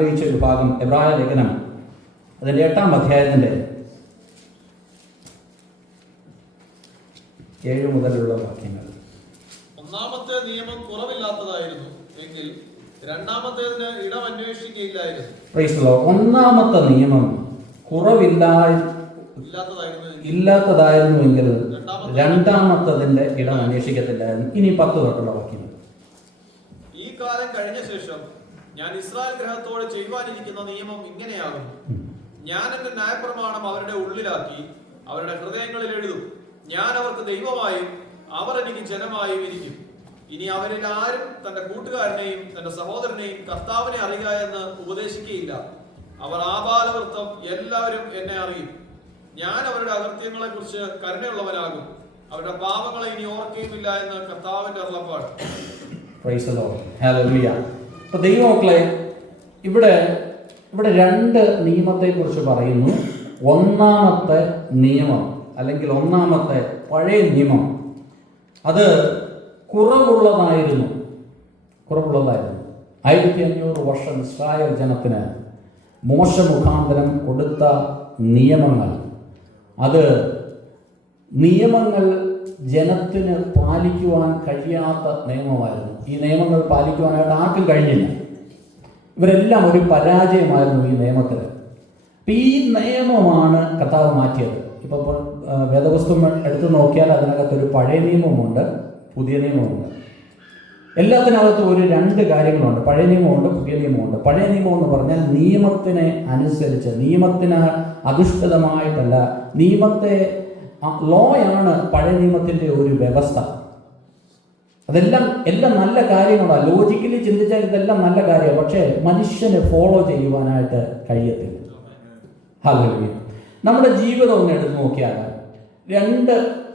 ആഗ്രഹിച്ച ഒരു ഭാഗം എബ്രായ ലേഖനം അതിൻ്റെ 8-ാം അധ്യായത്തിൻ്റെ 7 മുതലുള്ള വാക്യങ്ങൾ. ഒന്നാമത്തെ നിയമം കുറവില്ലാത്തതായിരുന്നു എങ്കിൽ രണ്ടാമത്തേതിന് ഇടം അന്വേഷിക്കുകയില്ലായിരുന്നു. ഒന്നാമത്തെ നിയമം ഇല്ലാത്തതായിരുന്നുവെങ്കിൽ രണ്ടാമത്തതിന്റെ ഇടം അന്വേഷിക്കത്തില്ലായിരുന്നു. ഇനി 10 തൊട്ടുള്ള വാക്യങ്ങൾ. ഈ കാലം കഴിഞ്ഞ ശേഷം ഞാൻ ഇസ്രായേൽ ഗ്രഹത്തോട് ചെയ്യുവാനിരിക്കുന്ന നിയമം ഇങ്ങനെയാകുന്നു. ഞാൻ എന്റെ ന്യായപ്രമാണം അവരുടെ ഉള്ളിലാക്കി അവരുടെ ഹൃദയങ്ങളിൽ എഴുതും. ഞാൻ അവർക്ക് ദൈവമായും അവർ എനിക്ക് ജനമായും ഇരിക്കും. ഇനി അവരിൽ ആരും തന്റെ കൂട്ടുകാരനെയും തന്റെ സഹോദരനെയും കർത്താവിനെ അറിയുക എന്ന് ഉപദേശിക്കുകയില്ല. അവർ ആബാലവൃത്തം എല്ലാവരും എന്നെ അറിയും. ഞാൻ അവരുടെ അകൃത്യങ്ങളെ കുറിച്ച് കരുണയുള്ളവനാകും. അവരുടെ പാപങ്ങളെ ഇനി ഓർക്കുകയുമില്ല എന്ന് കർത്താവിന്റെ അരുളപ്പാട്. ദൈവമക്കളെ, ഇവിടെ 2 നിയമത്തെ കുറിച്ച് പറയുന്നു. ഒന്നാമത്തെ നിയമം അല്ലെങ്കിൽ ഒന്നാമത്തെ പഴയ നിയമം അത് കുറവുള്ളതായിരുന്നു. 1500 വർഷം ഇസ്രായേൽ ജനത്തിന് മോശ മുഖാന്തരം കൊടുത്ത നിയമങ്ങൾ, അത് നിയമങ്ങൾ ജനത്തിന് പാലിക്കുവാൻ കഴിയാത്ത നിയമമായിരുന്നു. ഈ നിയമങ്ങൾ പാലിക്കുവാനായിട്ട് ആർക്കും കഴിഞ്ഞില്ല. ഇവരെല്ലാം ഒരു പരാജയമായിരുന്നു ഈ നിയമത്തിൽ. ഈ നിയമമാണ് കർത്താവ് മാറ്റിയത്. ഇപ്പോൾ വേദപുസ്തകം എടുത്തു നോക്കിയാൽ അതിനകത്തൊരു പഴയ നിയമമുണ്ട്, പുതിയ നിയമമുണ്ട്. എല്ലാത്തിനകത്തും ഒരു 2 കാര്യങ്ങളുണ്ട്. പഴയ നിയമമുണ്ട്, പുതിയ നിയമമുണ്ട്. പഴയ നിയമം എന്ന് പറഞ്ഞാൽ നിയമത്തിനെ അനുസരിച്ച്, നിയമത്തിന് അധിഷ്ഠിതമായിട്ടല്ല, നിയമത്തെ ലോയാണ് പഴയ നിയമത്തിൻ്റെ ഒരു വ്യവസ്ഥ. എല്ലാം നല്ല കാര്യങ്ങളാണ്. ലോജിക്കലി ചിന്തിച്ചാൽ ഇതെല്ലാം നല്ല കാര്യമാണ്. പക്ഷേ മനുഷ്യന് ഫോളോ ചെയ്യുവാനായിട്ട് കഴിയത്തില്ല. ഹല്ലേലൂയ. നമ്മുടെ ജീവിതം ഒന്ന് എടുത്ത് നോക്കിയാൽ 2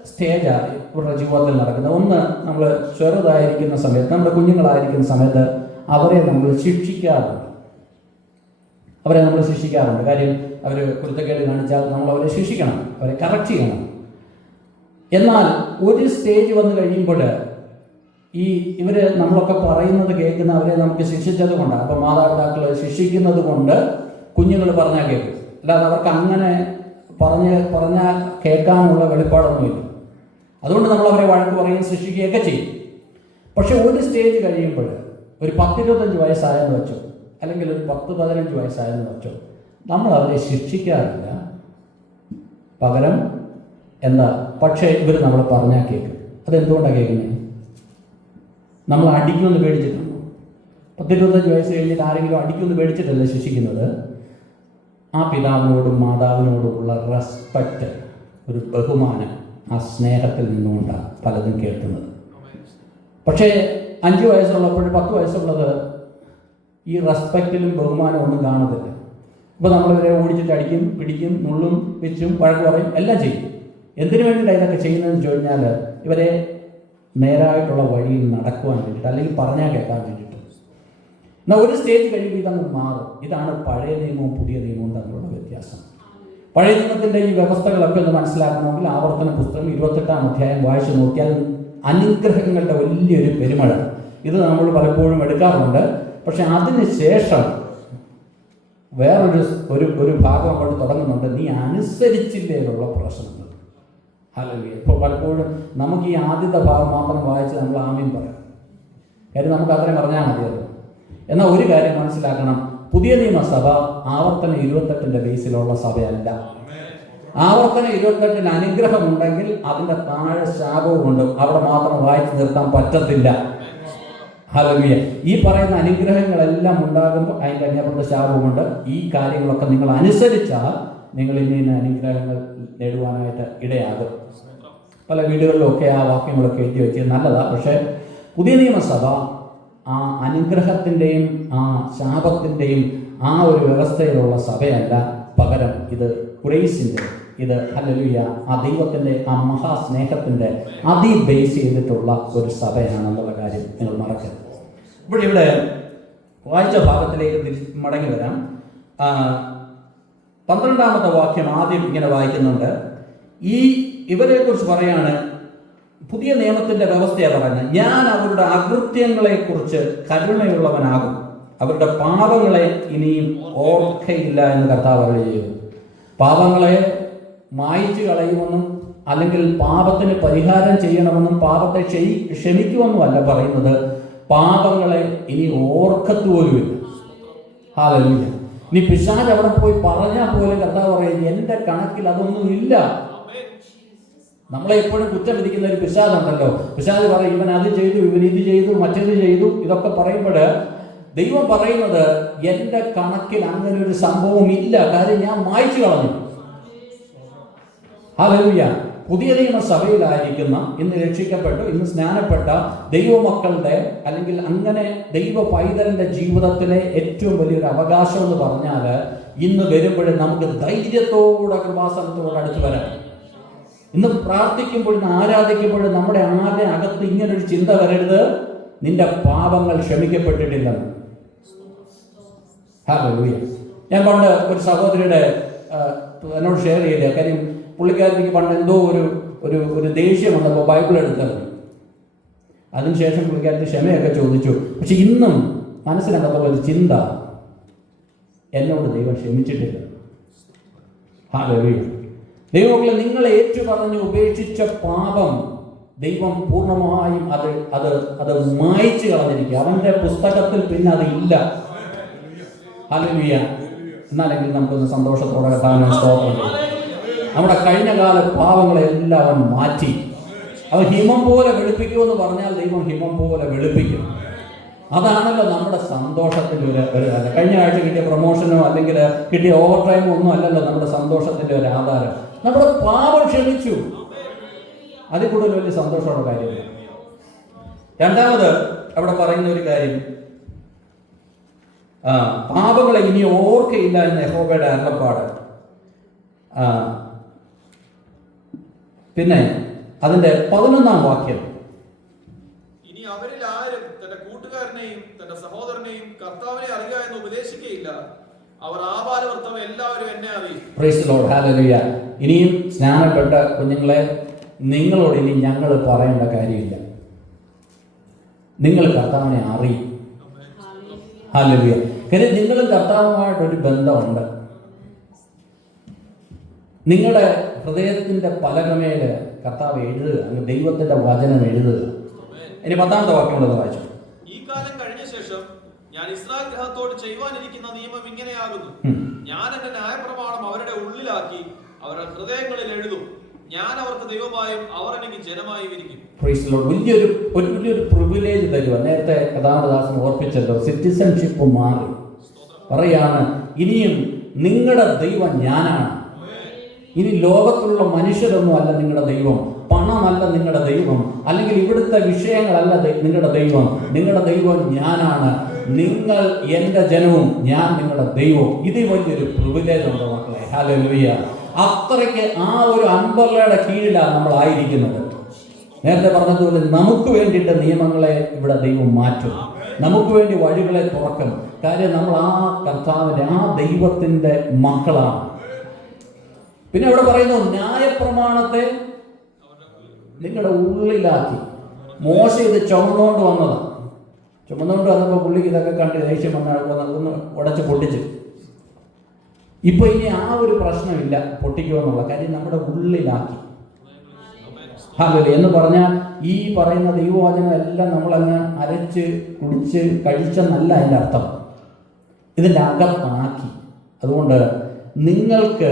സ്റ്റേജാണ് ഇവരുടെ ജീവിതത്തിൽ നടക്കുന്നത്. ഒന്ന്, നമ്മൾ ചെറുതായിരിക്കുന്ന സമയത്ത്, നമ്മുടെ കുഞ്ഞുങ്ങളായിരിക്കുന്ന സമയത്ത് അവരെ നമ്മൾ ശിക്ഷിക്കാറുണ്ട്. കാര്യം അവർ കുരുത്തക്കേട് കാണിച്ചാൽ നമ്മൾ അവരെ ശിക്ഷിക്കണം, അവരെ കറക്റ്റ് ചെയ്യണം. എന്നാൽ ഒരു സ്റ്റേജ് വന്നു കഴിയുമ്പോൾ ഇവർ നമ്മളൊക്കെ പറയുന്നത് കേൾക്കുന്ന അവരെ നമുക്ക് ശിക്ഷിച്ചത് കൊണ്ടാണ്. അപ്പം മാതാപിതാക്കൾ ശിക്ഷിക്കുന്നത് കൊണ്ട് കുഞ്ഞുങ്ങൾ പറഞ്ഞാൽ കേൾക്കും. അല്ലാതെ അവർക്ക് അങ്ങനെ പറഞ്ഞാൽ കേൾക്കാനുള്ള വെളിപ്പാടൊന്നുമില്ല. അതുകൊണ്ട് നമ്മൾ അവരെ വഴക്ക് പറയും, ശിക്ഷിക്കുകയൊക്കെ ചെയ്യും. പക്ഷെ ഒരു സ്റ്റേജ് കഴിയുമ്പോൾ, ഒരു 10-25 വയസ്സായെന്ന് വെച്ചോ, അല്ലെങ്കിൽ ഒരു 10-15 വയസ്സായെന്ന് വെച്ചോ, നമ്മൾ അവരെ ശിക്ഷിക്കാറില്ല. പകരം പക്ഷേ ഇവർ നമ്മൾ പറഞ്ഞാൽ കേൾക്കും. അതെന്തുകൊണ്ടാണ് കേൾക്കുന്നത്? നമ്മൾ അടിക്കുമെന്ന് പേടിച്ചിട്ടുണ്ടോ? 10-25 വയസ്സ് കഴിഞ്ഞിട്ട് ആരെങ്കിലും അടിക്കുമെന്ന് പേടിച്ചിട്ടല്ലേ ശിക്ഷിക്കുന്നത്? ആ പിതാവിനോടും മാതാവിനോടുമുള്ള റെസ്പെക്റ്റ്, ഒരു ബഹുമാനം, ആ സ്നേഹത്തിൽ നിന്നുകൊണ്ടാണ് പലതും കേൾക്കുന്നത്. പക്ഷേ 5 വയസ്സുള്ളപ്പോഴും 10 വയസ്സുള്ളത് ഈ റെസ്പെക്റ്റിലും ബഹുമാനം ഒന്നും കാണത്തില്ല. ഇപ്പോൾ നമ്മളിവരെ ഓടിച്ചിട്ട് അടിക്കും, പിടിക്കും, നുള്ളും, വെച്ചും, വഴക്ക് പറയും, എല്ലാം ചെയ്യും. എന്തിനു വേണ്ടിയിട്ടാണ് ഇതൊക്കെ ചെയ്യുന്നതെന്ന് ചോദിച്ചാൽ ഇവരെ നേരായിട്ടുള്ള വഴിയിൽ നടക്കുവാൻ വേണ്ടിയിട്ട്, അല്ലെങ്കിൽ പറഞ്ഞാൽ കേൾക്കാൻ വേണ്ടിയിട്ട്. എന്നാൽ ഒരു സ്റ്റേജ് കഴിയുമ്പോൾ ഇതങ്ങ് മാറും. ഇതാണ് പഴയ നിയമവും പുതിയ നിയമവും തമ്മിലുള്ള വ്യത്യാസം. പഴയ നിയമത്തിൻ്റെ ഈ വ്യവസ്ഥകളൊക്കെ ഒന്ന് മനസ്സിലാക്കണമെങ്കിൽ ആവർത്തന പുസ്തകം 28-ാം അധ്യായം വായിച്ചു നോക്കിയാൽ അനുഗ്രഹങ്ങളുടെ വലിയൊരു പെരുമഴ. ഇത് നമ്മൾ പലപ്പോഴും എടുക്കാറുണ്ട്. പക്ഷെ അതിന് ശേഷം വേറൊരു ഒരു ഭാഗം അങ്ങോട്ട് തുടങ്ങുന്നുണ്ട്, നീ അനുസരിച്ചില്ലേലുള്ള പ്രശ്നങ്ങൾ. ഹല്ലേലൂയ. ഇപ്പോൾ പലപ്പോഴും നമുക്ക് ഈ ആദ്യത്തെ ഭാഗം മാത്രം വായിച്ച് നമ്മൾ ആമീൻ പറയാം. കാര്യം നമുക്ക് അത്രയും പറഞ്ഞാൽ മതിയല്ലോ. എന്നാൽ ഒരു കാര്യം മനസ്സിലാക്കണം, പുതിയ നിയമസഭ ആവർത്തന 28-ന്റെ ബേസിലുള്ള സഭയല്ല. ആവർത്തന 28-ന് അനുഗ്രഹമുണ്ടെങ്കിൽ അതിൻ്റെ താഴെ ശാപവുമുണ്ട്. അവിടെ മാത്രം വായിച്ചു നിർത്താൻ പറ്റത്തില്ല. ഹല്ലേലൂയ. ഈ പറയുന്ന അനുഗ്രഹങ്ങളെല്ലാം ഉണ്ടാകുമ്പോൾ അതിൻ്റെ അന്യപ്പെട്ട ശാപവുമുണ്ട്. ഈ കാര്യങ്ങളൊക്കെ നിങ്ങൾ അനുസരിച്ചാൽ നിങ്ങൾ ഇനി അനുഗ്രഹങ്ങൾ നേടുവാനായിട്ട് ഇടയാകും. പല വീടുകളിലൊക്കെ ആ വാക്യങ്ങളൊക്കെ എഴുതി വെച്ചത് നല്ലതാണ്. പക്ഷേ പുതിയ നിയമസഭ ആ അനുഗ്രഹത്തിൻ്റെയും ആ ശാപത്തിൻ്റെയും ആ ഒരു വ്യവസ്ഥയിലുള്ള സഭയല്ല. പകരം ഇത് ഗ്രേസിൻ്റെ, ഇത് ഹല്ലേലൂയ, ആ ദൈവത്തിൻ്റെ ആ മഹാസ്നേഹത്തിൻ്റെ ബേസ് ചെയ്തിട്ടുള്ള ഒരു സഭയാണെന്നുള്ള കാര്യം നിങ്ങൾ മറക്കരുത്. ഇവിടെ വായിച്ച ഭാഗത്തിലേക്ക് മടങ്ങി വരാം. 12-ാമത്തെ വാക്യം ആദ്യം ഇങ്ങനെ വായിക്കുന്നുണ്ട്. ഇവരെ കുറിച്ച് പറയാണ്, പുതിയ നിയമത്തിന്റെ വ്യവസ്ഥയാണ് പറയുന്നത്, ഞാൻ അവരുടെ അകൃത്യങ്ങളെ കുറിച്ച് കരുണയുള്ളവനാകും, അവരുടെ പാപങ്ങളെ ഇനിയും ഓർക്കയില്ല എന്ന് കർത്താവ് അരുളി ചെയ്തു. പാപങ്ങളെ മായ്ച്ചു കളയുമെന്നും അല്ലെങ്കിൽ പാപത്തിന് പരിഹാരം ചെയ്യണമെന്നും പാപത്തെ ക്ഷമിക്കുമെന്നുമല്ല പറയുന്നത്. പാപങ്ങളെ ഇനി ഓർക്കത്തുപോലുമില്ല. ഹല്ലേലൂയ. ഇനി പിശാച് അവിടെ പോയി പറഞ്ഞാൽ പോലും കർത്താവ് പറയും, എൻ്റെ കണക്കിൽ അതൊന്നും ഇല്ല. നമ്മളെ എപ്പോഴും കുറ്റം വിധിക്കുന്ന ഒരു പിശാചുണ്ടല്ലോ. പിശാച് പറയും, ഇവൻ അത് ചെയ്തു, ഇവൻ ഇത് ചെയ്തു, മറ്റേത് ചെയ്തു. ഇതൊക്കെ പറയുമ്പോൾ ദൈവം പറയുന്നത്, എൻ്റെ കണക്കിൽ അങ്ങനെ ഒരു സംഭവം ഇല്ല, കാര്യം ഞാൻ മായ്ച്ചു കളഞ്ഞു. ഹല്ലേലൂയ. പുതിയ നിയമസഭയിലായിരിക്കുന്ന, ഇന്ന് രക്ഷിക്കപ്പെട്ടു, ഇന്ന് സ്നാനപ്പെട്ട ദൈവമക്കളുടെ അല്ലെങ്കിൽ അങ്ങനെ ദൈവ പൈതലിന്റെ ജീവിതത്തിലെ ഏറ്റവും വലിയൊരു അവകാശം എന്ന് പറഞ്ഞാൽ, ഇന്ന് വരുമ്പോഴും നമുക്ക് ധൈര്യത്തോടെ കൃപാസനത്തോടെ അടുത്ത് വരാം. ഇന്ന് പ്രാർത്ഥിക്കുമ്പോഴും ആരാധിക്കുമ്പോഴും നമ്മുടെ ആരുടെ അകത്ത് ഇങ്ങനൊരു ചിന്ത വരരുത്, നിന്റെ പാപങ്ങൾ ക്ഷമിക്കപ്പെട്ടിട്ടില്ലെന്ന്. ഹല്ലേലൂയ. ഞാൻ പണ്ട് ഒരു സഹോദരിയുടെ എന്നോട് ഷെയർ ചെയ്ത കാര്യം, പുള്ളിക്കാരത്തേക്ക് പണ്ട് എന്തോ ഒരു ദേഷ്യം വന്നപ്പോൾ ബൈബിൾ എടുത്തത്. അതിനുശേഷം പുള്ളിക്കാരത്തി ക്ഷമയൊക്കെ ചോദിച്ചു. പക്ഷെ ഇന്നും മനസ്സിനകത്തുള്ള ഒരു ചിന്ത, എന്നോട് ദൈവം ക്ഷമിച്ചിട്ടില്ല. ഹല്ലേലൂയ. ദൈവമക്കളെ, നിങ്ങൾ ഏറ്റുപറഞ്ഞ് ഉപേക്ഷിച്ച പാപം ദൈവം പൂർണ്ണമായും അത് മായ്ച്ചു കളഞ്ഞിരിക്കുക. അവന്റെ പുസ്തകത്തിൽ പിന്നെ അത് ഇല്ല. ഹല്ലേലൂയ. എന്നാലെങ്കിൽ നമുക്കൊന്ന് സന്തോഷത്തോടെ കർത്താവിനെ സ്തോത്രം ചെയ്യാം. നമ്മുടെ കഴിഞ്ഞ കാല പാവങ്ങളെല്ലാം അവൻ മാറ്റി. അവൻ ഹിമം പോലെ വെളുപ്പിക്കുമെന്ന് പറഞ്ഞാൽ ദൈവം ഹിമം പോലെ വെളുപ്പിക്കും. അതാണല്ലോ നമ്മുടെ സന്തോഷത്തിൻ്റെ ഒരു കാര്യം. കഴിഞ്ഞ ആഴ്ച കിട്ടിയ പ്രൊമോഷനോ അല്ലെങ്കിൽ കിട്ടിയ ഓവർ ടൈമോ ഒന്നും അല്ലല്ലോ നമ്മുടെ സന്തോഷത്തിൻ്റെ ഒരു ആധാരം. നമ്മുടെ പാപം ക്ഷമിച്ചു, അതിൽ കൂടുതൽ വലിയ സന്തോഷമുള്ള കാര്യമില്ല. രണ്ടാമത് അവിടെ പറയുന്ന ഒരു കാര്യം, പാപങ്ങളെ ഇനി ഓർക്കയില്ല എന്ന് യഹോവയുടെ അരുളപ്പാട്. പിന്നെ അതിന്റെ 11-ാം വാക്യം, ഇനി അവരിൽ ആരും തന്റെ കൂട്ടുകാരനെയും തന്റെ സഹോദരനെയും കർത്താവിനെ അറിയുക എന്ന് ഉപദേശിക്കുകയില്ല. അവർ ആബാലവൃത്തം എല്ലാവരും എന്നെ അറിയും. Praise the Lord. ഹല്ലേലൂയ. ഇനിയും സ്നാനപ്പെട്ട കുഞ്ഞുങ്ങളെ, നിങ്ങളോട് ഇനി ഞങ്ങൾ പറയേണ്ട കാര്യമില്ല. നിങ്ങൾ കർത്താവിനെ അറിയും. ഹല്ലേലൂയ. കാര്യം നിങ്ങളും കർത്താവുമായിട്ടൊരു ബന്ധമുണ്ട്. നിങ്ങളുടെ ഹൃദയത്തിന്റെ പലകമേല് കർത്താവ് എഴുതുക, ദൈവത്തിന്റെ വചനം എഴുതുക. ഇനി 10-ാമത്തെ വാക്യം കൂടെ വായിച്ചു. ഈ കാലം കഴിഞ്ഞ ശേഷം ഞാൻ ഇസ്രായേൽ ഗൃഹത്തോട് ചെയ്യുവാനിരിക്കുന്ന നിയമം ഇങ്ങനെയാകുന്നു. ഞാൻ എന്റെ ന്യായപ്രമാണം അവരുടെ ഉള്ളിലാക്കി അവരുടെ ഹൃദയങ്ങളിൽ എഴുതും. ഞാൻ അവർക്ക് ദൈവമായും അവർ എനിക്ക് ജനമായും ഇരിക്കും. Praise the Lord. വലിയൊരു പ്രിവിലേജ് തരുക. നേരത്തെ കഥാമദാസൻ ഓർപ്പിച്ചല്ലോ, സിറ്റിസൺഷിപ്പ് മാറി. പറയാണ്, ഇനിയും നിങ്ങളുടെ ദൈവം ഞാനാണ്. ഇനി ലോകത്തുള്ള മനുഷ്യരൊന്നും അല്ല നിങ്ങളുടെ ദൈവം, പണമല്ല നിങ്ങളുടെ ദൈവം, അല്ലെങ്കിൽ ഇവിടുത്തെ വിഷയങ്ങളല്ല നിങ്ങളുടെ ദൈവം. നിങ്ങളുടെ ദൈവം ഞാനാണ്. നിങ്ങൾ എൻ്റെ ജനവും ഞാൻ നിങ്ങളുടെ ദൈവവും. ഇത് വലിയൊരു പ്രിവിലേജ് ഉണ്ട് മക്കളെ. ഹല്ലേലൂയ. അത്രയ്ക്ക് ആ ഒരു അംബ്രല്ലയുടെ കീഴിലാണ് നമ്മൾ ആയിരിക്കുന്നത്. നേരത്തെ പറഞ്ഞതുപോലെ നമുക്ക് വേണ്ടിയിട്ട് നിയമങ്ങളെ ഇവിടെ ദൈവം മാറ്റും, നമുക്ക് വേണ്ടി വഴികളെ തുറക്കും. കാര്യം നമ്മൾ ആ കർത്താവിൻ്റെ, ആ ദൈവത്തിൻ്റെ മക്കളാണ്. പിന്നെ അവിടെ പറയുന്നു, ന്യായപ്രമാണത്തെ നിങ്ങളുടെ ഉള്ളിലാക്കി. മോശ ഇത് ചുമന്നുകൊണ്ട് വന്നതാണ്. ചുമന്നുകൊണ്ട് വന്നപ്പോൾ പുള്ളിക്ക് ഇതൊക്കെ കണ്ട് ദേഷ്യം വന്ന് ഉടച്ച് പൊട്ടിച്ച്. ഇപ്പൊ ഇനി ആ ഒരു പ്രശ്നമില്ല പൊട്ടിക്കുമെന്നുള്ള കാര്യം നമ്മുടെ ഉള്ളിലാക്കി. ഹല്ലേലൂയ. എന്ന് പറഞ്ഞാൽ ഈ പറയുന്ന ദൈവവചനം എല്ലാം നമ്മളങ്ങ് അരച്ച് കുടിച്ച് കഴിച്ചെന്നല്ല അതിൻ്റെ അർത്ഥം. ഇതിൻ്റെ അകത്താക്കി. അതുകൊണ്ട് നിങ്ങൾക്ക്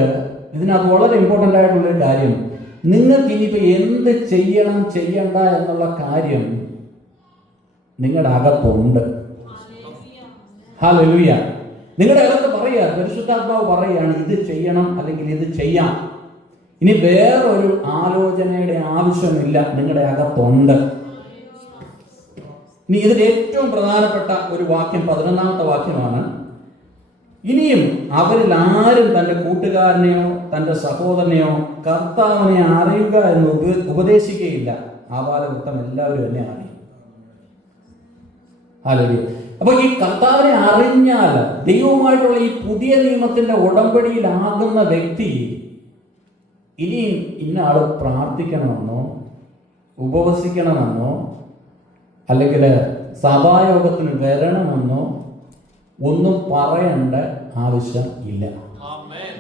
ഇതിനകത്ത് വളരെ ഇമ്പോർട്ടൻ്റ് ആയിട്ടുള്ളൊരു കാര്യം, നിങ്ങൾക്ക് ഇനിയിപ്പോൾ എന്ത് ചെയ്യണം ചെയ്യണ്ട എന്നുള്ള കാര്യം നിങ്ങളുടെ അകത്തുണ്ട്. ഹല്ലേലൂയ. നിങ്ങളുടെ അകത്ത് പറയുക, പരിശുദ്ധാത്മാവ് പറയുകയാണ് ഇത് ചെയ്യണം അല്ലെങ്കിൽ ഇത് ചെയ്യാം. ഇനി വേറൊരു ആലോചനയുടെ ആവശ്യമില്ല, നിങ്ങളുടെ അകത്തുണ്ട്. ഇനി ഇതിൽ ഏറ്റവും പ്രധാനപ്പെട്ട ഒരു വാക്യം 11-ാമത്തെ വാക്യമാണ്. ഇനിയും അവരിൽ ആരും തൻ്റെ കൂട്ടുകാരനെയോ തൻ്റെ സഹോദരനെയോ കർത്താവിനെ അറിയുക എന്ന് ഉപദേശിക്കുകയില്ല. ആബാലവൃത്തം എല്ലാവരും എന്നെ അറിയും. ഹല്ലേലൂയ. അപ്പോൾ ഈ കർത്താവിനെ അറിഞ്ഞാൽ, ദൈവവുമായിട്ടുള്ള ഈ പുതിയ നിയമത്തിന്റെ ഉടമ്പടിയിലാകുന്ന വ്യക്തി ഇനിയും ഇന്ന ആൾ പ്രാർത്ഥിക്കണമെന്നോ ഉപവസിക്കണമെന്നോ അല്ലെങ്കിൽ സഭായോഗത്തിന് വരണമെന്നോ ഒന്നും പറയേണ്ട ആവശ്യം ഇല്ല. ആമേൻ.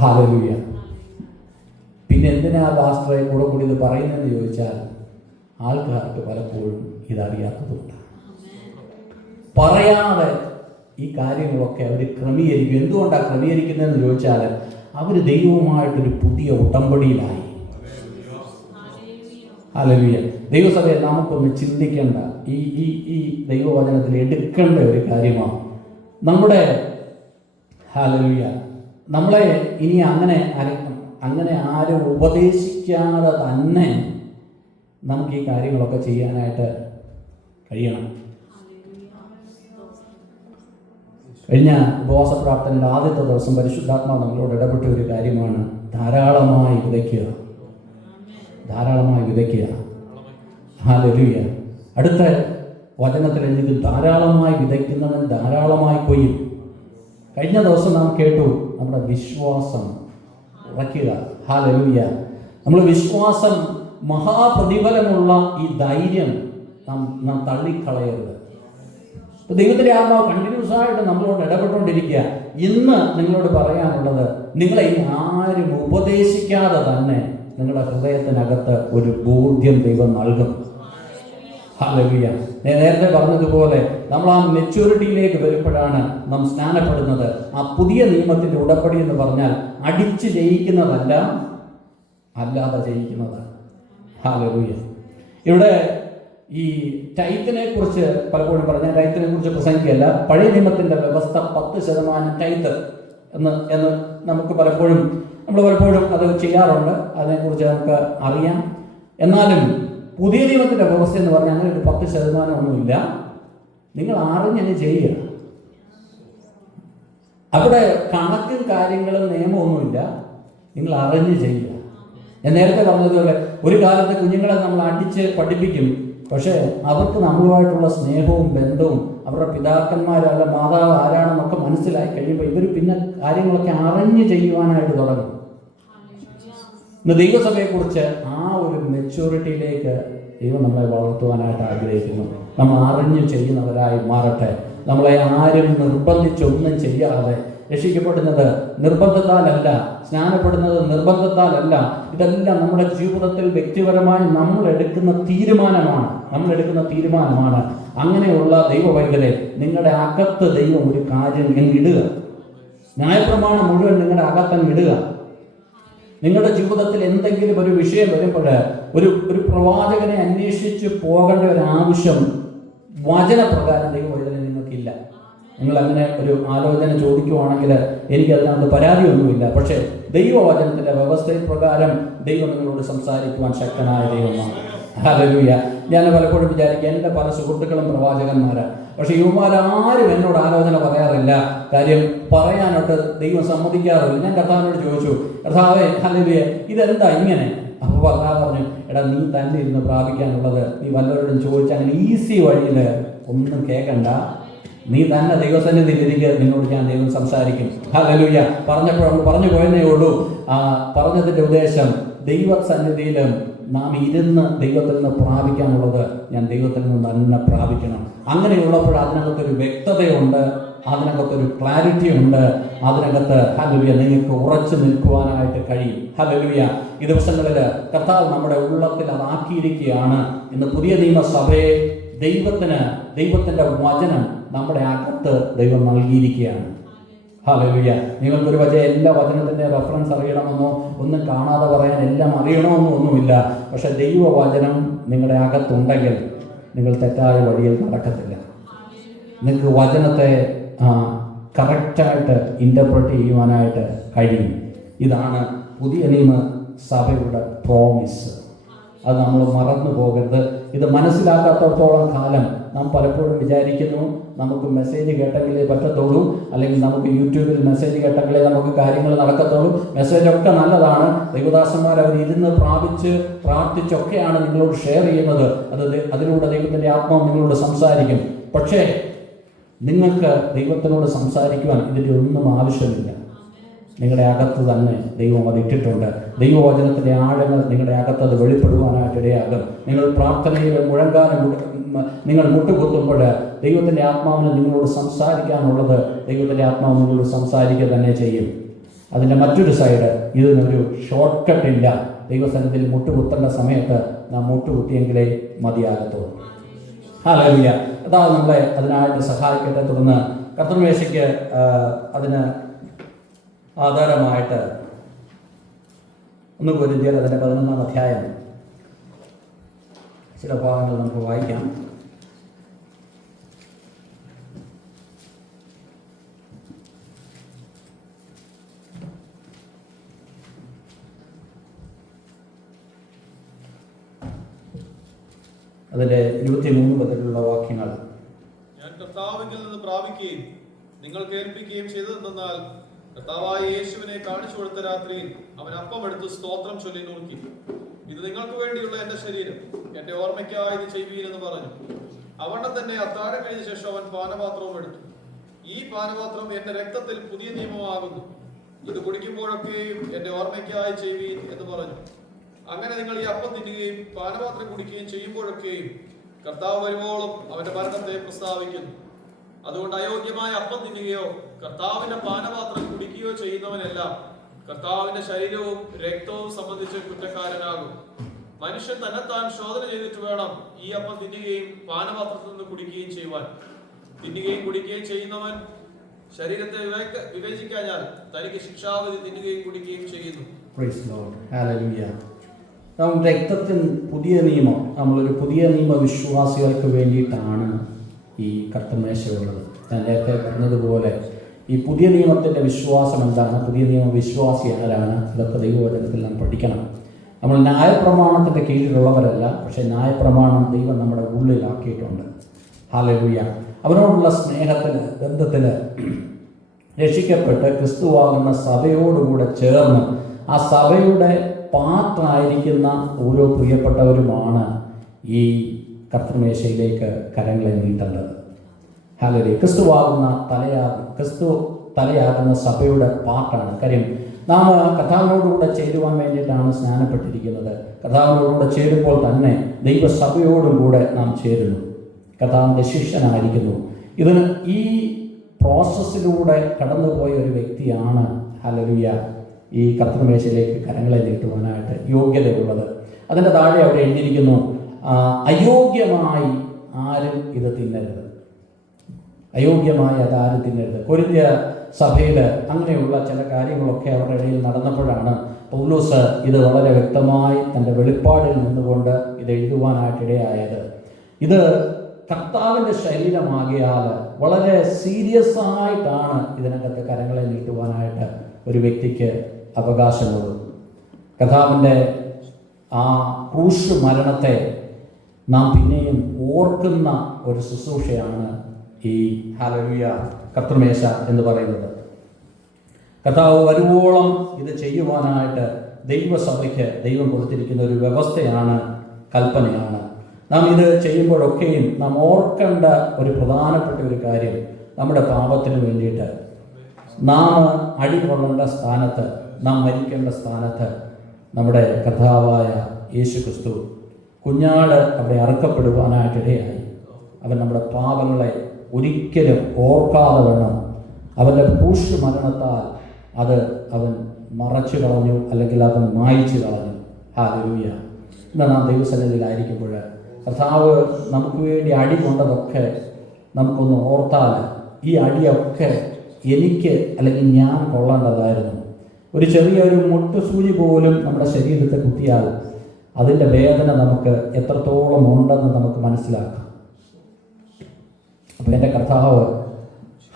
ഹല്ലേലൂയ. പിന്നെ എന്തിനാ പാസ്റ്ററെ കൂടി ഇത് പറയുന്നതെന്ന് ചോദിച്ചാൽ ആൾക്കാർക്ക് പലപ്പോഴും ഇതറിയാത്തതുകൊണ്ട് പറയാതെ ഈ കാര്യങ്ങളൊക്കെ അവർ ക്രമീകരിക്കും. എന്തുകൊണ്ടാണ് ക്രമീകരിക്കുന്നതെന്ന് ചോദിച്ചാൽ അവർ ദൈവവുമായിട്ടൊരു പുതിയ ഉടമ്പടിയിലായി. ഹല്ലേലൂയ. ദൈവസഭയെ നമുക്കൊന്ന് ചിന്തിക്കേണ്ട ഈ ദൈവവചനത്തിൽ എടുക്കേണ്ട ഒരു കാര്യമാണ് നമ്മുടെ ഹല്ലേലൂയ. നമ്മളെ ഇനി അങ്ങനെ ആരും ഉപദേശിക്കാതെ തന്നെ നമുക്ക് ഈ കാര്യങ്ങളൊക്കെ ചെയ്യാനായിട്ട് കഴിയണം. കഴിഞ്ഞ ഉപവാസ പ്രാർത്ഥനയുടെ ആദ്യത്തെ ദിവസം പരിശുദ്ധാത്മാവ് നമ്മളോട് ഇടപെട്ട ഒരു കാര്യമാണ് ധാരാളമായി വിതയ്ക്കുക. ധാരാളമായി വിതയ്ക്കുക. ഹല്ലേലൂയ. അടുത്ത വചനത്തിൽ എഴുതി ധാരാളമായി വിതയ്ക്കുന്നവൻ ധാരാളമായി കൊയ്യും. കഴിഞ്ഞ ദിവസം നാം കേട്ടു നമ്മുടെ വിശ്വാസം ഉറയ്ക്കുക. ഹല്ലേലൂയ. നമ്മൾ വിശ്വാസം മഹാപ്രതിഫലമുള്ള ഈ ധൈര്യം നാം തള്ളിക്കളയരുത്. ദൈവത്തിൻ്റെ ആത്മാവ് കണ്ടിന്യൂസ് ആയിട്ട് നമ്മളോട് ഇടപെട്ടുകൊണ്ടിരിക്കുക. ഇന്ന് നിങ്ങളോട് പറയാനുള്ളത്, നിങ്ങളെ ആരും ഉപദേശിക്കാതെ തന്നെ നിങ്ങളുടെ ഹൃദയത്തിനകത്ത് ഒരു ബോധ്യം ദൈവം നൽകും. ഹല്ലേലൂയ. നേരത്തെ പറഞ്ഞതുപോലെ നമ്മൾ ആ മെച്യൂരിറ്റിയിലേക്ക് വരുമ്പോഴാണ് നാം സ്നാനപ്പെടുന്നത്. ആ പുതിയ നിയമത്തിൻ്റെ ഉടമ്പടി എന്ന് പറഞ്ഞാൽ അടിച്ച് ജയിക്കുന്നതല്ല, അല്ലാതെ ജയിക്കുന്നതാണ്. ഹല്ലേലൂയ. ഇവിടെ ഈ ടൈത്തിനെ കുറിച്ച് പലപ്പോഴും പറഞ്ഞാൽ ടൈത്തിനെ കുറിച്ച് പ്രസംഗിക്കുകയല്ല. പഴയ നിയമത്തിൻ്റെ വ്യവസ്ഥ 10% ടൈത്ത് എന്ന് നമുക്ക് പലപ്പോഴും അത് ചെയ്യാറുണ്ട്. അതിനെക്കുറിച്ച് നമുക്ക് അറിയാം. എന്നാലും പുതിയ നിയമത്തിൻ്റെ വ്യവസ്ഥ എന്ന് പറഞ്ഞാൽ അങ്ങനെ ഒരു 10% ഒന്നുമില്ല. നിങ്ങൾ അറിഞ്ഞങ്ങ് ചെയ്യുക. അവിടെ കണക്കും കാര്യങ്ങളും നിയമമൊന്നുമില്ല. നിങ്ങൾ അറിഞ്ഞ് ചെയ്യുക. ഞാൻ നേരത്തെ പറഞ്ഞതുപോലെ ഒരു കാലത്ത് കുഞ്ഞുങ്ങളെ നമ്മൾ അടിച്ച് പഠിപ്പിക്കും. പക്ഷേ അവർക്ക് നമ്മളുമായിട്ടുള്ള സ്നേഹവും ബന്ധവും അവരുടെ പിതാക്കന്മാരല്ല മാതാവ് ആരാണെന്നൊക്കെ മനസ്സിലായി കഴിയുമ്പോൾ ഇവർ പിന്നെ കാര്യങ്ങളൊക്കെ അറിഞ്ഞ് ചെയ്യുവാനായിട്ട് തുടങ്ങും. ഇന്ന് ദൈവസഭയെക്കുറിച്ച് ആ ഒരു മെച്യൂരിറ്റിയിലേക്ക് ദൈവം നമ്മളെ വളർത്തുവാനായിട്ട് ആഗ്രഹിക്കുന്നു. നമ്മൾ അറിഞ്ഞു ചെയ്യുന്നവരായി മാറട്ടെ. നമ്മളെ ആരും നിർബന്ധിച്ചൊന്നും ചെയ്യാതെ, രക്ഷിക്കപ്പെടുന്നത് നിർബന്ധത്താലല്ല, സ്നാനപ്പെടുന്നത് നിർബന്ധത്താലല്ല. ഇതെല്ലാം നമ്മുടെ ജീവിതത്തിൽ വ്യക്തിപരമായി നമ്മൾ എടുക്കുന്ന തീരുമാനമാണ്. അങ്ങനെയുള്ള ദൈവവൈദ്യരെ നിങ്ങളുടെ അകത്ത് ദൈവം ഒരു കാര്യം ഇടുക. ന്യായപ്രമാണം മുഴുവൻ നിങ്ങളുടെ അകത്തങ്ങ് ഇടുക. നിങ്ങളുടെ ജീവിതത്തിൽ എന്തെങ്കിലും ഒരു വിഷയം വരുമ്പോൾ ഒരു പ്രവാചകനെ അന്വേഷിച്ച് പോകേണ്ട ഒരു ആവശ്യം വചനപ്രകാരം ദൈവവൈദ്യനെ നിങ്ങൾക്കില്ല. നിങ്ങൾ അങ്ങനെ ഒരു ആലോചന ചോദിക്കുവാണെങ്കിൽ എനിക്ക് അതിനകത്ത് പരാതിയൊന്നുമില്ല. പക്ഷേ ദൈവവചനത്തിൻ്റെ വ്യവസ്ഥയിൽ പ്രകാരം ദൈവം നിങ്ങളോട് സംസാരിക്കുവാൻ ശക്തനായ ദൈവമാണ്. ഹല്ലേലൂയ. ഞാൻ പലപ്പോഴും വിചാരിക്കും എൻ്റെ പല സുഹൃത്തുക്കളും പ്രവാചകന്മാരാണ്. പക്ഷെ യുവമാരാരും എന്നോട് ആലോചന പറയാറില്ല. കാര്യം പറയാനായിട്ട് ദൈവം സമ്മതിക്കാറില്ല. ഞാൻ കർത്താവിനോട് ചോദിച്ചു, കർത്താവേ ഹല്ലേലൂയ ഇതെന്താ ഇങ്ങനെ? അപ്പോൾ പറഞ്ഞു, എടാ നീ തന്നെ ഇരുന്ന് പ്രാപിക്കാനുള്ളത് നീ വല്ലവരോടും ചോദിച്ചാൽ അങ്ങനെ ഈസി വഴിയിൽ ഒന്നും കേൾക്കണ്ട. നീ തന്നെ ദൈവസന്നിധിയിലിരിക്കുക, നിന്നോട് ഞാൻ ദൈവം സംസാരിക്കും. ഹല്ലേലൂയ. പറഞ്ഞു പോയെന്നേ ഉള്ളൂ. പറഞ്ഞതിൻ്റെ ഉദ്ദേശം ദൈവസന്നിധിയിലും നാം ഇരുന്ന് ദൈവത്തിൽ നിന്ന് പ്രാപിക്കാനുള്ളത് ഞാൻ ദൈവത്തിൽ നിന്ന് തന്നെ പ്രാപിക്കണം. അങ്ങനെയുള്ളപ്പോൾ അതിനകത്തൊരു വ്യക്തതയുണ്ട്, അതിനകത്തൊരു ക്ലാരിറ്റി ഉണ്ട്, അതിനകത്ത് ഹല്ലേലൂയ നിങ്ങൾക്ക് ഉറച്ചു നിൽക്കുവാനായിട്ട് കഴിയും. ഹല്ലേലൂയ. ഈ ദിവസങ്ങളിൽ കർത്താവ് നമ്മുടെ ഉള്ളത്തിൽ അതാക്കിയിരിക്കുകയാണ്. ഇന്ന് പുതിയ നിയമസഭയെ ദൈവത്തിൻ്റെ വചനം നമ്മുടെ അകത്ത് ദൈവം നൽകിയിരിക്കുകയാണ്. ഹല്ലേലൂയ. നിങ്ങൾക്കൊരു പക്ഷേ എല്ലാ വചനത്തിൻ്റെ റെഫറൻസ് അറിയണമെന്നോ ഒന്നും കാണാതെ പറയാൻ എല്ലാം അറിയണമെന്നോ ഒന്നുമില്ല. പക്ഷെ ദൈവവചനം നിങ്ങളുടെ അകത്തുണ്ടെങ്കിൽ നിങ്ങൾ തെറ്റായ വഴിയിൽ നടക്കത്തില്ല. നിങ്ങൾക്ക് വചനത്തെ കറക്റ്റായിട്ട് ഇൻ്റർപ്രറ്റ് ചെയ്യുവാനായിട്ട് കഴിയും. ഇതാണ് പുതിയ നിയമ സഭയുടെ പ്രോമിസ്. അത് നമ്മൾ മറന്നു പോകരുത്. ഇത് മനസ്സിലാക്കാത്തടത്തോളം കാലം നാം പലപ്പോഴും വിചാരിക്കുന്നു നമുക്ക് മെസ്സേജ് കേട്ടെങ്കിലേ പറ്റത്തുള്ളൂ, അല്ലെങ്കിൽ നമുക്ക് യൂട്യൂബിൽ മെസ്സേജ് കേട്ടെങ്കിലേ നമുക്ക് കാര്യങ്ങൾ നടക്കത്തുള്ളൂ. മെസ്സേജൊക്കെ നല്ലതാണ്. ദൈവദാസന്മാർ അവരിരുന്ന് പ്രാർത്ഥിച്ചൊക്കെയാണ് നിങ്ങളോട് ഷെയർ ചെയ്യുന്നത്. അതിലൂടെ ദൈവത്തിൻ്റെ ആത്മാവ് നിങ്ങളോട് സംസാരിക്കും. പക്ഷേ നിങ്ങൾക്ക് ദൈവത്തിനോട് സംസാരിക്കുവാൻ ഇതിൻ്റെ ഒന്നും ആവശ്യമില്ല. നിങ്ങളുടെ അകത്ത് തന്നെ ദൈവം അത് ഇട്ടിട്ടുണ്ട്. ദൈവവചനത്തിൻ്റെ ആഴങ്ങൾ നിങ്ങളുടെ അകത്ത് അത് വെളിപ്പെടുവാനായിട്ടിടയാകും. നിങ്ങൾ പ്രാർത്ഥനയിൽ നിങ്ങൾ മുട്ടുകുത്തുമ്പോൾ ദൈവത്തിൻ്റെ ആത്മാവിന് നിങ്ങളോട് സംസാരിക്കാനുള്ളത് ദൈവത്തിൻ്റെ ആത്മാവ് നിങ്ങളോട് സംസാരിക്കുക തന്നെ ചെയ്യും. അതിൻ്റെ മറ്റൊരു സൈഡ്, ഇതിനൊരു ഷോർട്ട് കട്ടില്ല. ദൈവസന്നിധിയിൽ മുട്ടുകുത്തേണ്ട സമയത്ത് നാം മുട്ടുകുത്തിയെങ്കിലേ മതിയാകത്തുള്ളൂ. ഹല്ലേലൂയ. അതാ നമ്മളെ അതിനായിട്ട് സഹായിക്കട്ടെ. തുടർന്ന് കർത്തൃമേശയ്ക്ക് അതിന് ആധാരമായിട്ട് 1 കൊരിന്ത്യർ അതിൻ്റെ 11-ാം അധ്യായം ചില ഭാഗങ്ങൾ നമുക്ക് വായിക്കാം. അതിലെ 23 മുതലുള്ള വാക്യങ്ങൾ. ഞാൻ കർത്താവിങ്കിൽ നിന്ന് പ്രാപിക്കുകയും നിങ്ങൾ കേൾപ്പിക്കുകയും ചെയ്തതെന്നാൽ കർത്താവായ യേശുവിനെ കാണിച്ചു കൊടുത്ത രാത്രിയിൽ അവൻ അപ്പം എടുത്ത് സ്തോത്രം ചൊല്ലി നോക്കി, ഇത് നിങ്ങൾക്ക് വേണ്ടിയുള്ള എന്റെ ശരീരം, എന്റെ ഓർമ്മയ്ക്കായി ഇത് ചെയ്യുവീനെന്ന് പറഞ്ഞു. അവണ്ണം തന്നെ അത്താഴം കഴിഞ്ഞ ശേഷം അവൻ പാനപാത്രവും എടുത്തു. ഈ പാനപാത്രം എന്റെ രക്തത്തിൽ പുതിയ നിയമമാകുന്നു, ഇത് കുടിക്കുമ്പോഴൊക്കെയും എന്റെ ഓർമ്മയ്ക്കായി ചെയ്യുവീൻ എന്ന് പറഞ്ഞു. അങ്ങനെ നിങ്ങൾ ഈ അപ്പം തിന്നുകയും പാനപാത്രം കുടിക്കുകയും ചെയ്യുമ്പോഴൊക്കെയും കർത്താവ് വരുവോളം അവന്റെ മരണത്തെ പ്രസ്താവിക്കുന്നു. അതുകൊണ്ട് അയോഗ്യമായ അപ്പം തിന്നുകയോ കർത്താവിന്റെ പാനപാത്രം കുടിക്കുകയോ ചെയ്യുന്നവനെല്ലാം കർത്താവിന്റെ ശരീരവും രക്തവും സംബന്ധിച്ച് കുറ്റക്കാരനാകും. മനുഷ്യൻ തന്നെത്താൻ ശോധന ചെയ്തിട്ട് വേണം ഈ അപ്പം തിന്നുകയും പാനപാത്രത്തിൽ നിന്ന് കുടിക്കുകയും ചെയ്യുവാൻ. തിന്നുകയും കുടിക്കുകയും ചെയ്യുന്നവൻ ശരീരത്തെ വിവേചിക്കാഞ്ഞാൽ തനിക്ക് ശിക്ഷാവിധി തിന്നുകയും കുടിക്കുകയും ചെയ്യുന്നു. രക്തത്തിൽ പുതിയ നിയമം, നമ്മളൊരു പുതിയ നിയമ വിശ്വാസികൾക്ക് വേണ്ടിയിട്ടാണ് ഈ കർത്തൃമേശയുള്ളത്. ഞാൻ നേരത്തെ പറഞ്ഞതുപോലെ ഈ പുതിയ നിയമത്തിൻ്റെ വിശ്വാസം എന്താണ്, പുതിയ നിയമ വിശ്വാസി ആരാണ്, ഇതൊക്കെ ദൈവവചനത്തിൽ നാം പഠിക്കണം. നമ്മൾ ന്യായപ്രമാണത്തിൻ്റെ കീഴിലുള്ളവരല്ല, പക്ഷേ ന്യായപ്രമാണം ദൈവം നമ്മുടെ ഉള്ളിലാക്കിയിട്ടുണ്ട്. ഹല്ലേലൂയ. അവനോടുള്ള സ്നേഹത്തിന്, ബന്ധത്തിന് രക്ഷിക്കപ്പെട്ട് ക്രിസ്തുവാകുന്ന സഭയോടുകൂടെ ചേർന്ന് ആ സഭയുടെ പാർട്ടായിരിക്കുന്ന ഓരോ പ്രിയപ്പെട്ടവരുമാണ് ഈ കർത്തൃമേശയിലേക്ക് കരങ്ങളെ നീട്ടേണ്ടത്. ഹല്ലേലൂയ. ക്രിസ്തു തലയാകുന്ന സഭയുടെ പാർട്ടാണ്. കാര്യം നാം കർത്താവിനോടുകൂടെ ചേരുവാൻ വേണ്ടിയിട്ടാണ് സ്നാനപ്പെട്ടിരിക്കുന്നത്. കർത്താവിനോടുകൂടെ ചേരുമ്പോൾ തന്നെ ദൈവസഭയോടും കൂടെ നാം ചേരുന്നു, കർത്താവിൻ്റെ ശിഷ്യനായിരിക്കുന്നു. ഇതിന് ഈ പ്രോസസ്സിലൂടെ കടന്നുപോയ ഒരു വ്യക്തിയാണ് ഹല്ലേലൂയ ഈ കർത്തൃമേശയിലേക്ക് കരങ്ങളെ നീട്ടുവാനായിട്ട് യോഗ്യതയുള്ളത്. അതിൻ്റെ താഴെ അവിടെ എഴുതിയിരിക്കുന്നു, അയോഗ്യമായി ആരും ഇത് തിന്നരുത്. അയോഗ്യമായി അതാരും തിന്നരുത്. കൊരിന്ത്യ സഭയിൽ അങ്ങനെയുള്ള ചില കാര്യങ്ങളൊക്കെ അവരുടെ ഇടയിൽ നടന്നപ്പോഴാണ് പൗലോസ് ഇത് വളരെ വ്യക്തമായി തൻ്റെ വെളിപ്പാടിൽ നിന്നുകൊണ്ട് ഇത് എഴുതുവാനായിട്ടിടയായത്. ഇത് കർത്താവിൻ്റെ ശരീരമാകിയാൽ വളരെ സീരിയസ് ആയിട്ടാണ് ഇതിനകത്ത് കരങ്ങളെ നീട്ടുവാനായിട്ട് ഒരു വ്യക്തിക്ക് അവകാശമുള്ളൂ. കർത്താവിൻ്റെ ആ ക്രൂശ് മരണത്തെ നാം പിന്നെയും ഓർക്കുന്ന ഒരു ശുശ്രൂഷയാണ് ഈ ഹല്ലേലൂയ കർത്തൃമേശ എന്ന് പറയുന്നത്. കർത്താവ് വരുവോളം ഇത് ചെയ്യുവാനായിട്ട് ദൈവസഭയ്ക്ക് ദൈവം കൊടുത്തിരിക്കുന്ന ഒരു വ്യവസ്ഥയാണ്, കൽപ്പനയാണ്. നാം ഇത് ചെയ്യുമ്പോഴൊക്കെയും നാം ഓർക്കേണ്ട ഒരു പ്രധാനപ്പെട്ട ഒരു കാര്യം, നമ്മുടെ പാപത്തിന് വേണ്ടിയിട്ട് നാം അടികൊള്ളേണ്ട സ്ഥാനത്ത്, നാം മരിക്കേണ്ട സ്ഥാനത്ത് നമ്മുടെ കർത്താവായ യേശു ക്രിസ്തു കുഞ്ഞാട് അവിടെ അറുക്കപ്പെടുവാനായിട്ടിടയായി. അവൻ നമ്മുടെ പാപങ്ങളെ ഒരിക്കലും ഓർക്കാതെ വേണം. അവൻ്റെ ക്രൂശ് മരണത്താൽ അത് അവൻ മറച്ചു കളഞ്ഞു, അല്ലെങ്കിൽ അവൻ മായിച്ചു കളഞ്ഞു. ഹല്ലേലൂയ. ഇന്ന് നാം ദൈവസന്നിധിയിലായിരിക്കുമ്പോൾ കർത്താവ് നമുക്ക് വേണ്ടി അടി കൊണ്ടതൊക്കെ നമുക്കൊന്ന് ഓർത്താൽ, ഈ അടിയൊക്കെ എനിക്ക് അല്ലെങ്കിൽ ഞാൻ കൊള്ളേണ്ടതായിരുന്നു. ഒരു ചെറിയൊരു മുട്ടുസൂചി പോലും നമ്മുടെ ശരീരത്തെ കുത്തിയാൽ അതിൻ്റെ വേദന നമുക്ക് എത്രത്തോളം ഉണ്ടെന്ന് നമുക്ക് മനസ്സിലാക്കാം. അപ്പം എൻ്റെ കർത്താവ്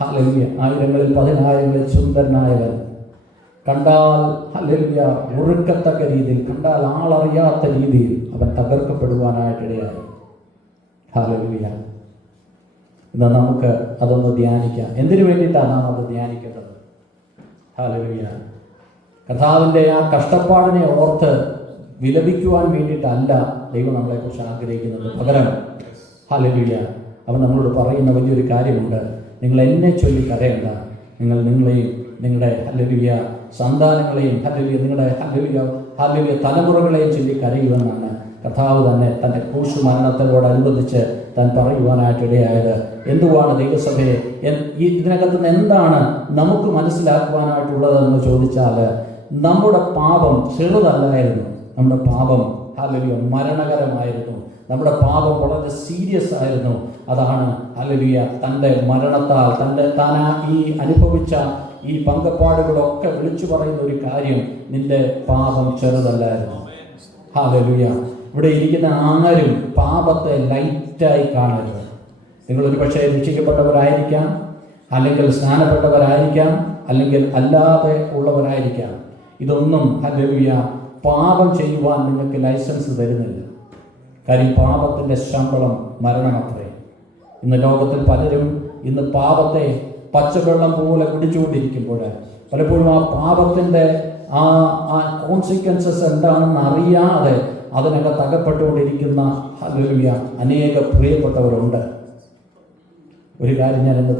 ഹല്ലേലൂയ ആയിരങ്ങളിൽ പതിനായിരങ്ങളിൽ സുന്ദരനായവൻ, കണ്ടാൽ ഹല്ലേലൂയ ഉറുക്കത്തക്ക രീതിയിൽ, കണ്ടാൽ ആളറിയാത്ത രീതിയിൽ അവൻ തകർക്കപ്പെടുവാനായിട്ടിടയായി. ഹല്ലേലൂയ. ഇന്ന് നമുക്ക് അതൊന്ന് ധ്യാനിക്കാം. എന്തിനു വേണ്ടിയിട്ടാണ് നാം അത് ധ്യാനിക്കേണ്ടത്? ഹല്ലേലൂയ. കർത്താവിൻ്റെ ആ കഷ്ടപ്പാടിനെ ഓർത്ത് വിലപിക്കുവാൻ വേണ്ടിയിട്ടല്ല ദൈവം നമ്മളെക്കുറിച്ച് ആഗ്രഹിക്കുന്നത്. പകരം ഹല്ലേലൂയ അവൻ നമ്മളോട് പറയുന്ന വലിയൊരു കാര്യമുണ്ട്, നിങ്ങൾ എന്നെ ചൊല്ലി കരയണ്ട, നിങ്ങൾ നിങ്ങളെയും നിങ്ങളുടെ ഹല്ലേലൂയ സന്താനങ്ങളെയും ഹല്ലേലൂയ നിങ്ങളുടെ ഹല്ലേലൂയ തലമുറകളെയും ചൊല്ലി കരയുമെന്നാണ് കർത്താവ് തന്നെ തൻ്റെ ക്രൂശ് മരണത്തോടനുബന്ധിച്ച് താൻ പറയുവാനായിട്ട് ഇടയായത്. എന്തുവാണ് ദൈവസഭയെ ഇതിനകത്ത് നിന്ന് എന്താണ് നമുക്ക് മനസ്സിലാക്കുവാനായിട്ടുള്ളതെന്ന് ചോദിച്ചാൽ, നമ്മുടെ പാപം ചെറുതല്ലായിരുന്നു. നമ്മുടെ പാപം ഹല്ലേലൂയ മരണകരമായിരുന്നു. നമ്മുടെ പാപം വളരെ സീരിയസ് ആയിരുന്നു. അതാണ് ഹല്ലേലൂയ തൻ്റെ മരണത്താൽ താൻ ഈ അനുഭവിച്ച ഈ പങ്കപ്പാടുകളൊക്കെ വിളിച്ചു പറയുന്ന ഒരു കാര്യം, നിന്റെ പാപം ചെറുതല്ലായിരുന്നു. ഹല്ലേലൂയ. ഇവിടെ ഇരിക്കുന്ന ആരും പാപത്തെ ലൈറ്റായി കാണരുത്. നിങ്ങളൊരു പക്ഷേ രക്ഷിക്കപ്പെട്ടവരായിരിക്കാം, അല്ലെങ്കിൽ സ്നാനപ്പെട്ടവരായിരിക്കാം, അല്ലെങ്കിൽ അല്ലാതെ ഉള്ളവരായിരിക്കാം. ഇതൊന്നും ഹല്ലേലൂയ പാപം ചെയ്യുവാൻ നിങ്ങൾക്ക് ലൈസൻസ് തരുന്നില്ല. കാര്യം പാപത്തിൻ്റെ ശമ്പളം മരണമത്രേ. ഇന്ന് ലോകത്തിൽ പലരും ഇന്ന് പാപത്തെ പച്ചവെള്ളം പോലെ കുടിച്ചുകൊണ്ടിരിക്കുമ്പോൾ പലപ്പോഴും ആ പാപത്തിൻ്റെ ആ കോൺസിക്വൻസസ് എന്താണെന്ന് അറിയാതെ അതിനകത്ത് അകപ്പെട്ടുകൊണ്ടിരിക്കുന്ന ഹല്ലേലൂയ അനേക പ്രിയപ്പെട്ടവരുണ്ട്. ഒരു കാര്യം ഞാൻ ഇന്ന്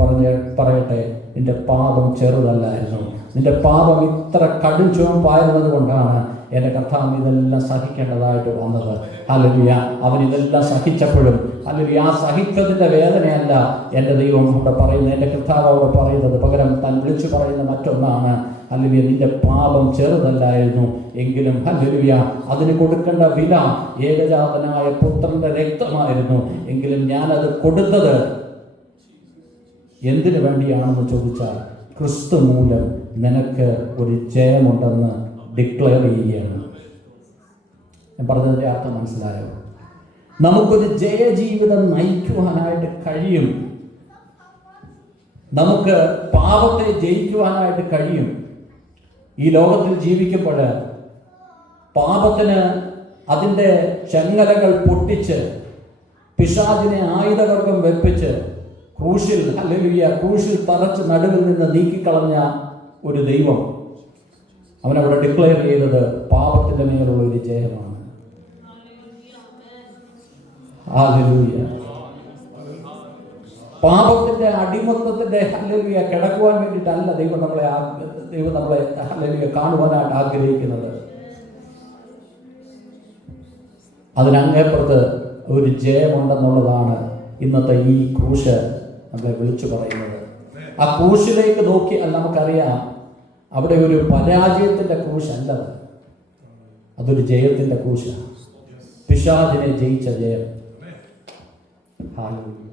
പറയട്ടെ, നിന്റെ പാപം ചെറുതല്ലായിരുന്നു. നിന്റെ പാപം ഇത്ര കടും ചുവപ്പായിരുന്നത് കൊണ്ടാണ് എൻ്റെ കർത്താവ് ഇതെല്ലാം സഹിക്കേണ്ടതായിട്ട് വന്നത്. ഹല്ലേലൂയ. അവൻ ഇതെല്ലാം സഹിച്ചപ്പോഴും ഹല്ലേലൂയ ആ സഹിച്ചതിൻ്റെ വേദനയല്ല എൻ്റെ ദൈവം അവിടെ പറയുന്നത്, എൻ്റെ കർത്താവ് അവിടെ പറയുന്നത്. പകരം താൻ വിളിച്ചു പറയുന്ന മറ്റൊന്നാണ്, ഹല്ലേലൂയ നിന്റെ പാപം ചെറുതല്ലായിരുന്നു എങ്കിലും ഹല്ലേലൂയ അതിന് കൊടുക്കേണ്ട വില ഏകജാതനായ പുത്രന്റെ രക്തമായിരുന്നു. എങ്കിലും ഞാനത് കൊടുത്തത് എന്തിനു വേണ്ടിയാണെന്ന് ചോദിച്ചാൽ, ക്രിസ്തു മൂലം നിനക്ക് ഒരു ജയമുണ്ടെന്ന് ഡിക്ലെയർ ചെയ്യുകയാണ്. ഞാൻ പറഞ്ഞതിൻ്റെ അർത്ഥം മനസ്സിലായോ? നമുക്കൊരു ജയജീവിതം നയിക്കുവാനായിട്ട് കഴിയും. നമുക്ക് പാപത്തെ ജയിക്കുവാനായിട്ട് കഴിയും. ഈ ലോകത്തിൽ ജീവിക്കുമ്പോൾ പാപത്തിന് അതിൻ്റെ ചങ്ങലകൾ പൊട്ടിച്ച് പിശാചിനെ ആയുധവർഗം വെപ്പിച്ച് ക്രൂശിൽ ഹല്ലേലൂയ ക്രൂശിൽ തറച്ച് നടുവിൽ നിന്ന് നീക്കിക്കളഞ്ഞ ഒരു ദൈവം അവനവിടെ ഡിക്ലെയർ ചെയ്തത് പാപത്തിൻ്റെ മേലുള്ള ഒരു ജയമാണ്. ഹല്ലേലൂയ. പാപത്തിന്റെ അടിമത്തത്തിന്റെ ഹല്ലേലൂയ കിടക്കുവാൻ വേണ്ടിയിട്ടല്ല ദൈവം നമ്മളെ ഹല്ലേലൂയ കാണുവാനായിട്ട് ആഗ്രഹിക്കുന്നത്. അതിനങ്ങേപ്പുറത്ത് ഒരു ജയമുണ്ടെന്നുള്ളതാണ് ഇന്നത്തെ ഈ ക്രൂശ് നമ്മളെ വിളിച്ചു പറയുന്നത്. ആ ക്രൂശിലേക്ക് നോക്കിയാൽ നമുക്കറിയാം, അവിടെ ഒരു പരാജയത്തിന്റെ ക്രൂശല്ലത്, അതൊരു ജയത്തിന്റെ ക്രൂശാണ്. പിശാചിനെ ജയിച്ച ജയം. ഹല്ലേലൂയ.